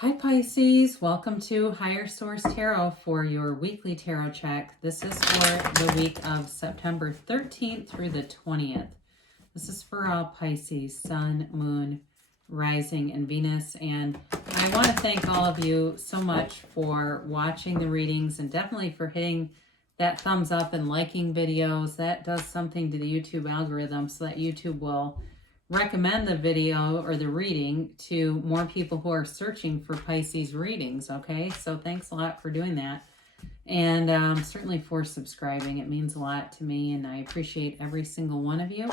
Hi Pisces, welcome to Higher Source Tarot for your weekly tarot check. This is for the week of September 13th through the 20th. This is for all Pisces, Sun, Moon, Rising, and Venus. And I want to thank all of you so much for watching the readings and definitely for hitting that thumbs up and liking videos. That does something to the YouTube algorithm so that YouTube will recommend the video or the reading to more people who are searching for Pisces readings, okay? So thanks a lot for doing that. And certainly for subscribing. It means a lot to me, and I appreciate every single one of you.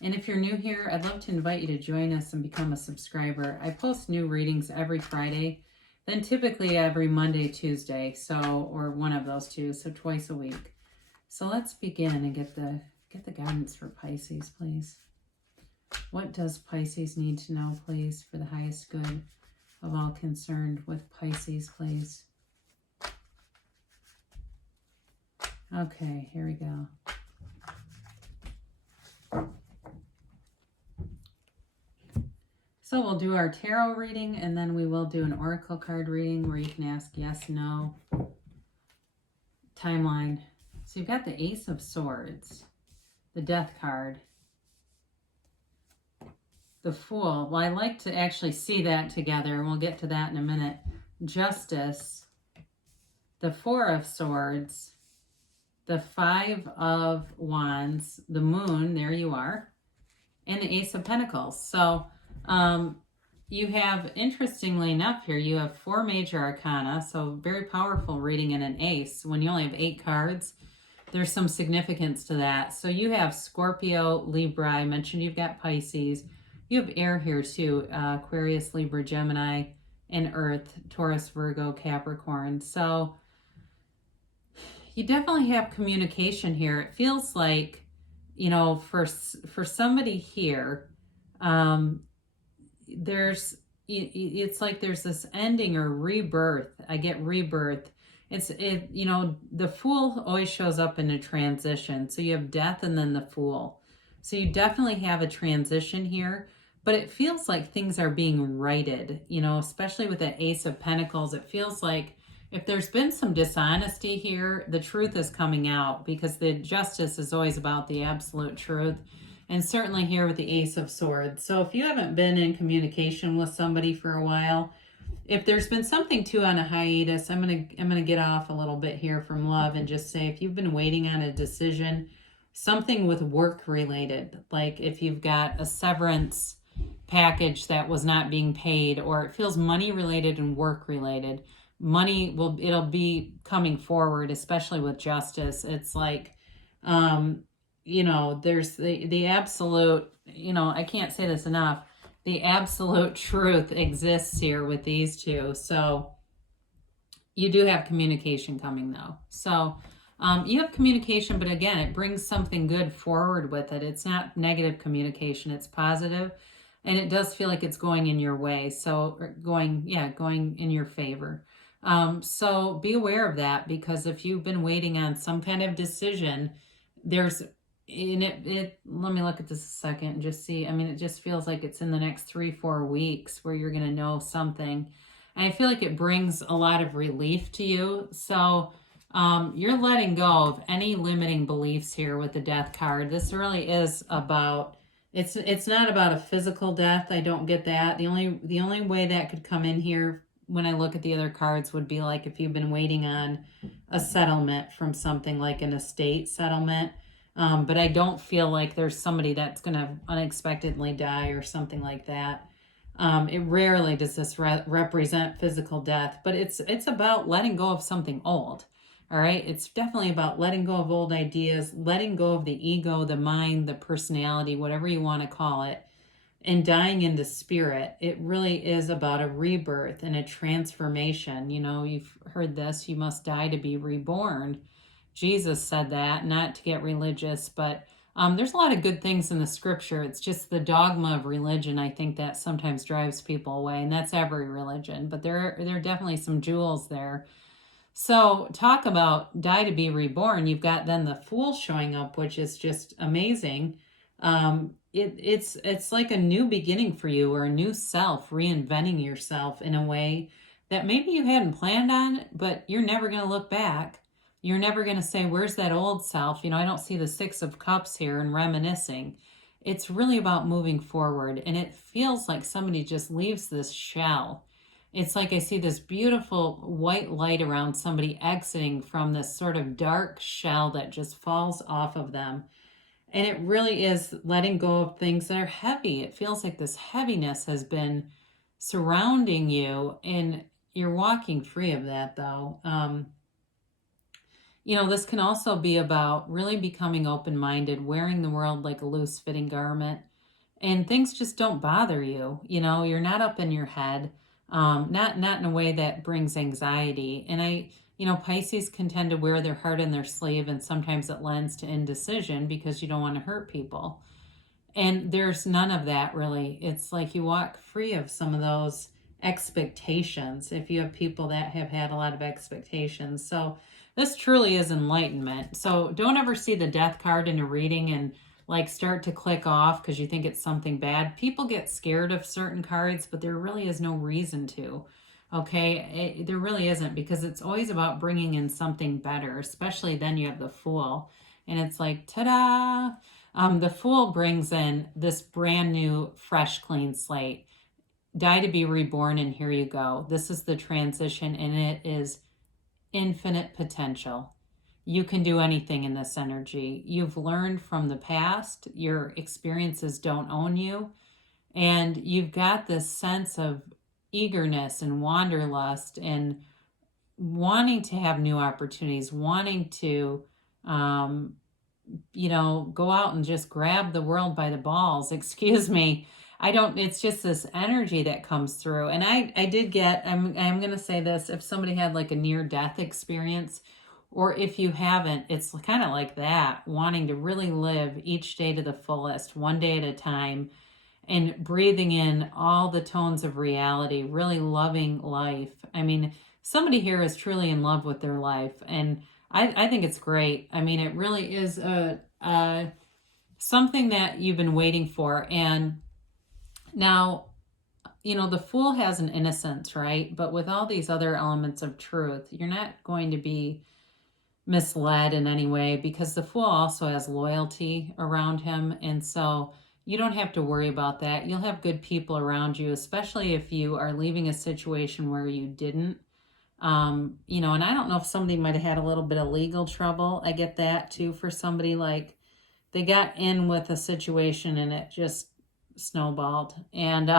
And if you're new here, I'd love to invite you to join us and become a subscriber. I post new readings every Friday, then typically every Monday, Tuesday, or one of those two, so twice a week. So let's begin and get the guidance for Pisces, please. What does Pisces need to know, please, for the highest good of all concerned with Pisces, please? Okay, here we go. So we'll do our tarot reading, and then we will do an oracle card reading where you can ask yes, no. Timeline. So you've got the Ace of Swords, the Death card, the Fool. Well, I like to actually see that together, and we'll get to that in a minute. Justice, the Four of Swords, the Five of Wands, the Moon, there you are, and the Ace of Pentacles. So you have, interestingly enough here, you have 4 major arcana, so very powerful reading in an ace. When you only have 8 cards, there's some significance to that. So you have Scorpio, Libra, I mentioned you've got Pisces. You have air here too, Aquarius, Libra, Gemini, and Earth, Taurus, Virgo, Capricorn. So you definitely have communication here. It feels like, you know, for somebody here, it's like there's this ending or rebirth. I get rebirth. You know, the Fool always shows up in a transition. So you have death and then the Fool. So you definitely have a transition here, but it feels like things are being righted, you know, especially with the Ace of Pentacles. It feels like if there's been some dishonesty here, the truth is coming out, because the Justice is always about the absolute truth. And certainly here with the Ace of Swords. So if you haven't been in communication with somebody for a while, if there's been something too on a hiatus, I'm gonna get off a little bit here from love and just say, if you've been waiting on a decision, something with work related, like if you've got a severance package that was not being paid, or it feels money related and work related, it'll be coming forward, especially with Justice. It's like, you know, there's the absolute, you know, I can't say this enough, the absolute truth exists here with these two. So you do have communication coming though. So you have communication, but again, it brings something good forward with it. It's not negative communication, it's positive. And it does feel like it's going in your way. So going in your favor. So be aware of that, because if you've been waiting on some kind of decision, let me look at this a second and just see. I mean, it just feels like it's in the next 3-4 weeks where you're going to know something. And I feel like it brings a lot of relief to you. So you're letting go of any limiting beliefs here with the Death card. This really is about, it's not about a physical death. I don't get that. The only way that could come in here when I look at the other cards would be like if you've been waiting on a settlement from something like an estate settlement. But I don't feel like there's somebody that's going to unexpectedly die or something like that. It rarely does this represent physical death, but it's about letting go of something old. All right. It's definitely about letting go of old ideas, letting go of the ego, the mind, the personality, whatever you want to call it, and dying into spirit. It really is about a rebirth and a transformation. You know, you've heard this, you must die to be reborn. Jesus said that, not to get religious, but there's a lot of good things in the scripture. It's just the dogma of religion, I think, that sometimes drives people away, and that's every religion, but there are definitely some jewels there. So talk about die to be reborn. You've got then the Fool showing up, which is just amazing. it's like a new beginning for you, or a new self, reinventing yourself in a way that maybe you hadn't planned on, but you're never going to look back. You're never going to say, where's that old self? I don't see the Six of Cups here and reminiscing. It's really about moving forward, and it feels like somebody just leaves this shell. It's like I see this beautiful white light around somebody exiting from this sort of dark shell that just falls off of them. And it really is letting go of things that are heavy. It feels like this heaviness has been surrounding you, and you're walking free of that, though. This can also be about really becoming open-minded, wearing the world like a loose-fitting garment, and things just don't bother you. You're not up in your head, not in a way that brings anxiety. And Pisces can tend to wear their heart in their sleeve, and sometimes it lends to indecision because you don't want to hurt people. And there's none of that, really. It's like you walk free of some of those expectations if you have people that have had a lot of expectations. So this truly is enlightenment. So don't ever see the death card in a reading and start to click off because you think it's something bad. People get scared of certain cards, but there really is no reason to. Okay, there really isn't, because it's always about bringing in something better, especially then you have the Fool. And it's like, ta-da! The Fool brings in this brand new, fresh, clean slate. Die to be reborn, and here you go. This is the transition, and it is infinite potential. You can do anything in this energy. You've learned from the past. Your experiences don't own you. And you've got this sense of eagerness and wanderlust and wanting to have new opportunities, wanting to, go out and just grab the world by the balls. Excuse me. It's just this energy that comes through. And I did get, I'm going to say this, if somebody had like a near-death experience, or if you haven't, it's kind of like that, wanting to really live each day to the fullest, one day at a time, and breathing in all the tones of reality, really loving life. Somebody here is truly in love with their life, and I think it's great. It really is something that you've been waiting for. And now, the Fool has an innocence, right? But with all these other elements of truth, you're not going to be misled in any way, because the Fool also has loyalty around him. And so you don't have to worry about that. You'll have good people around you, especially if you are leaving a situation where you didn't. And I don't know if somebody might have had a little bit of legal trouble. I get that too, for somebody, like they got in with a situation and it just snowballed. And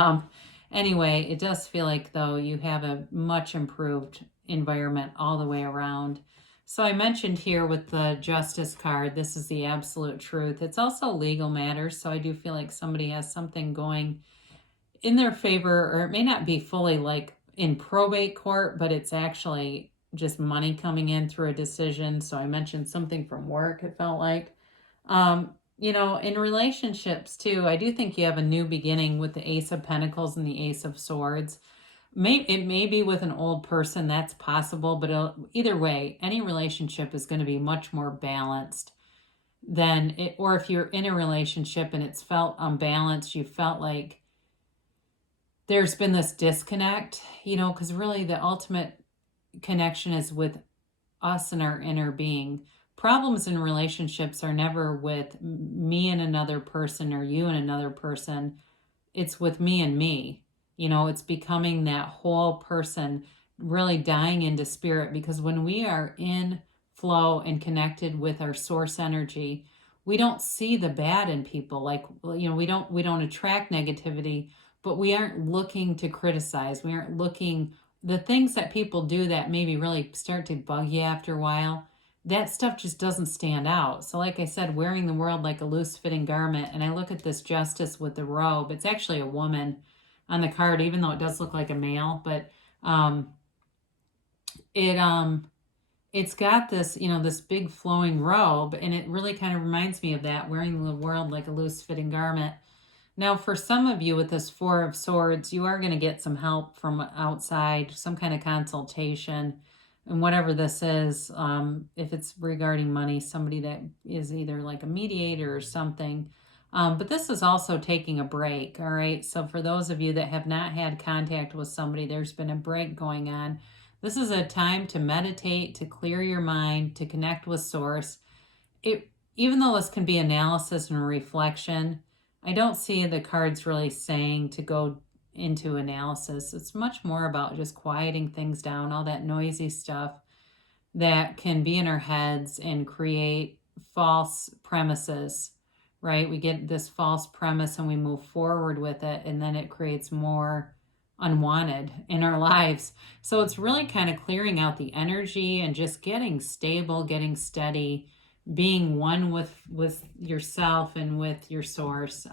anyway, it does feel like, though, you have a much improved environment all the way around. So I mentioned here with the Justice card, this is the absolute truth. It's also legal matters. So I do feel like somebody has something going in their favor, or it may not be fully like in probate court, but it's actually just money coming in through a decision. So I mentioned something from work, it felt like. In relationships too, I do think you have a new beginning with the Ace of Pentacles and the Ace of Swords. It may be with an old person, that's possible, but either way, any relationship is going to be much more balanced than it, or if you're in a relationship and it's felt unbalanced, you felt like there's been this disconnect, because really the ultimate connection is with us and our inner being. Problems in relationships are never with me and another person, or you and another person. It's with me and me. It's becoming that whole person, really dying into spirit, because when we are in flow and connected with our source energy, we don't see the bad in people. We don't attract negativity, but we aren't looking to criticize. We aren't looking, the things that people do that maybe really start to bug you after a while, that stuff just doesn't stand out. So like I said, wearing the world like a loose-fitting garment, and I look at this Justice with the robe. It's actually a woman on the card, even though it does look like a male, but it's got this, this big flowing robe, and it really kind of reminds me of that, wearing the world like a loose-fitting garment. Now, for some of you with this Four of Swords, you are going to get some help from outside, some kind of consultation. And whatever this is, if it's regarding money, somebody that is either like a mediator or something. But this is also taking a break, all right? So for those of you that have not had contact with somebody, there's been a break going on. This is a time to meditate, to clear your mind, to connect with Source. Even though this can be analysis and reflection, I don't see the cards really saying to go into analysis. It's much more about just quieting things down, all that noisy stuff that can be in our heads and create false premises, right? We get this false premise and we move forward with it, and then it creates more unwanted in our lives. So it's really kind of clearing out the energy and just getting stable, getting steady, being one with yourself and with your source.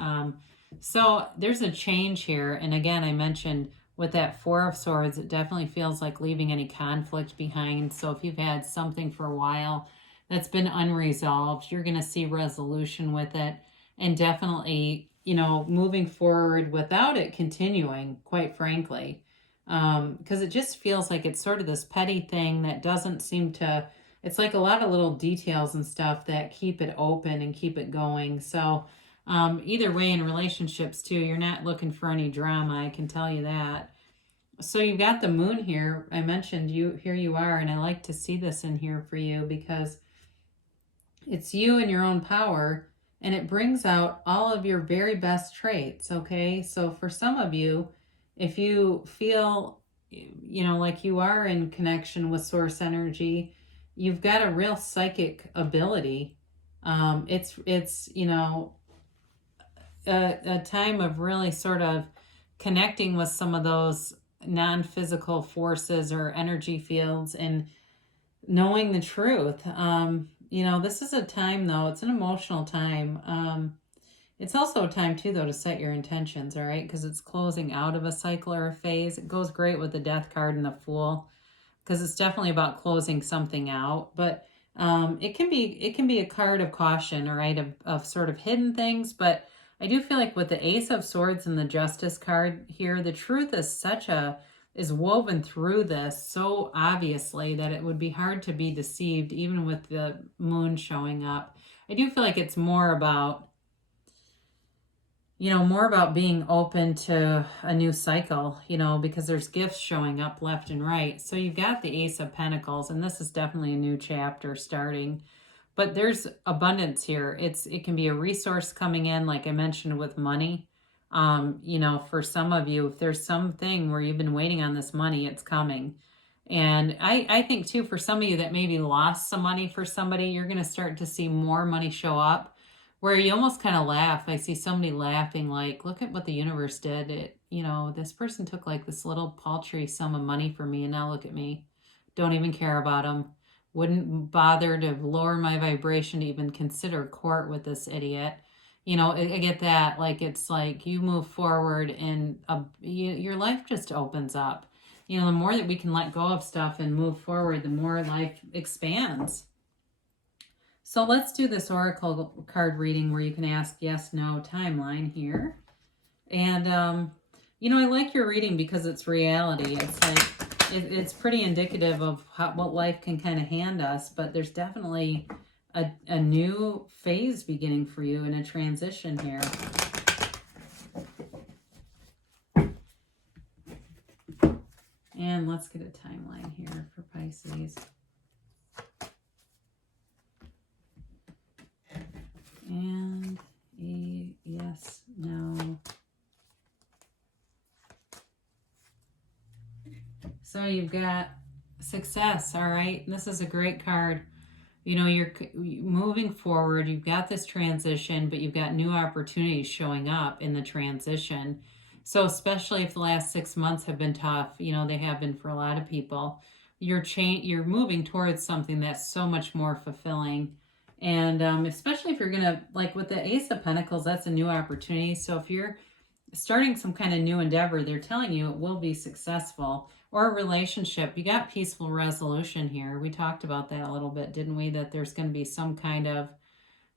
So there's a change here. And again, I mentioned with that Four of Swords, it definitely feels like leaving any conflict behind. So if you've had something for a while that's been unresolved, you're going to see resolution with it, and definitely, moving forward without it continuing, quite frankly, because it just feels like it's sort of this petty thing that doesn't seem to, it's like a lot of little details and stuff that keep it open and keep it going. So either way, in relationships too, you're not looking for any drama, I can tell you that. So you've got the moon here. I mentioned here you are, and I like to see this in here for you because it's you and your own power, and it brings out all of your very best traits, okay? So for some of you, if you feel, like you are in connection with source energy, you've got a real psychic ability. It's a time of really sort of connecting with some of those non-physical forces or energy fields and knowing the truth. This is a time, though, it's an emotional time. It's also a time, too, though, to set your intentions, all right? Because it's closing out of a cycle or a phase. It goes great with the Death card and the Fool, because it's definitely about closing something out. But it can be a card of caution, all right, of sort of hidden things. But I do feel like with the Ace of Swords and the Justice card here, the truth is woven through this so obviously that it would be hard to be deceived, even with the moon showing up. I do feel like it's more about being open to a new cycle, because there's gifts showing up left and right. So you've got the Ace of Pentacles, and this is definitely a new chapter starting. But there's abundance here. It can be a resource coming in, like I mentioned with money. For some of you, if there's something where you've been waiting on this money, it's coming. And I think too, for some of you that maybe lost some money for somebody, you're going to start to see more money show up where you almost kind of laugh. I see somebody laughing like, look at what the universe did. This person took like this little paltry sum of money from me, and now look at me. Don't even care about them. Wouldn't bother to lower my vibration to even consider court with this idiot. I get that. Like, it's like you move forward and your life just opens up. The more that we can let go of stuff and move forward, the more life expands. So let's do this oracle card reading where you can ask yes, no timeline here. And, I like your reading because it's reality. It's like, it's pretty indicative of what life can kind of hand us, but there's definitely a new phase beginning for you in a transition here. And let's get a timeline here for Pisces. And a yes, no. So you've got success, all right? This is a great card. You're moving forward. You've got this transition, but you've got new opportunities showing up in the transition. So especially if the last 6 months have been tough, they have been for a lot of people, you're moving towards something that's so much more fulfilling. And especially if you're going to, like with the Ace of Pentacles, that's a new opportunity. So if you're starting some kind of new endeavor, they're telling you it will be successful. Or a relationship, you got peaceful resolution here. We talked about that a little bit, didn't we? That there's going to be some kind of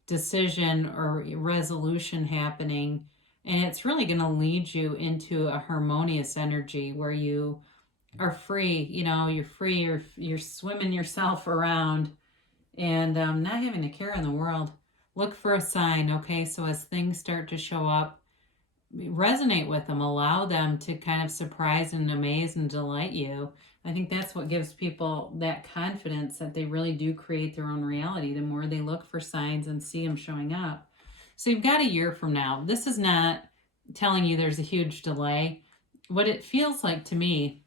decision or resolution happening. And it's really going to lead you into a harmonious energy where you are free. You're free. You're swimming yourself around and not having a care in the world. Look for a sign, okay? So as things start to show up, resonate with them, allow them to kind of surprise and amaze and delight you. I think that's what gives people that confidence that they really do create their own reality, the more they look for signs and see them showing up. So you've got a year from now. This is not telling you there's a huge delay. What it feels like to me,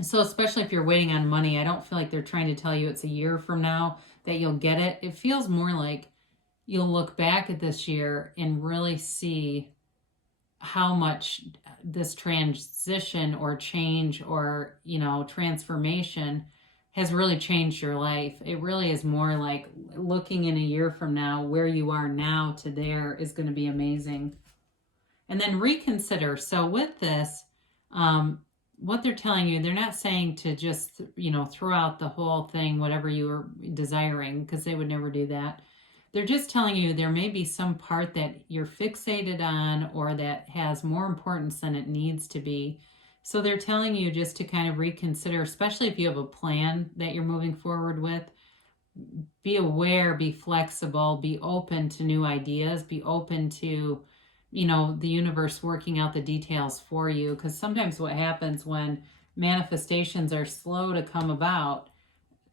so especially if you're waiting on money, I don't feel like they're trying to tell you it's a year from now that you'll get it. It feels more like you'll look back at this year and really see how much this transition or change or, transformation has really changed your life. It really is more like looking in a year from now, where you are now to there is going to be amazing. And then reconsider. So with this, what they're telling you, they're not saying to just, throw out the whole thing, whatever you were desiring, because they would never do that. They're just telling you there may be some part that you're fixated on or that has more importance than it needs to be. So they're telling you just to kind of reconsider, especially if you have a plan that you're moving forward with. Be aware, be flexible, be open to new ideas, be open to, the universe working out the details for you. Because sometimes what happens when manifestations are slow to come about,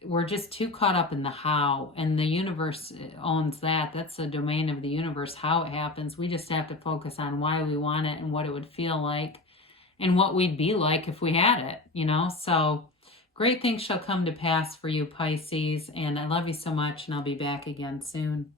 we're just too caught up in the how, and the universe owns that. That's the domain of the universe, how it happens. We just have to focus on why we want it and what it would feel like and what we'd be like if we had it, So great things shall come to pass for you, Pisces, and I love you so much, and I'll be back again soon.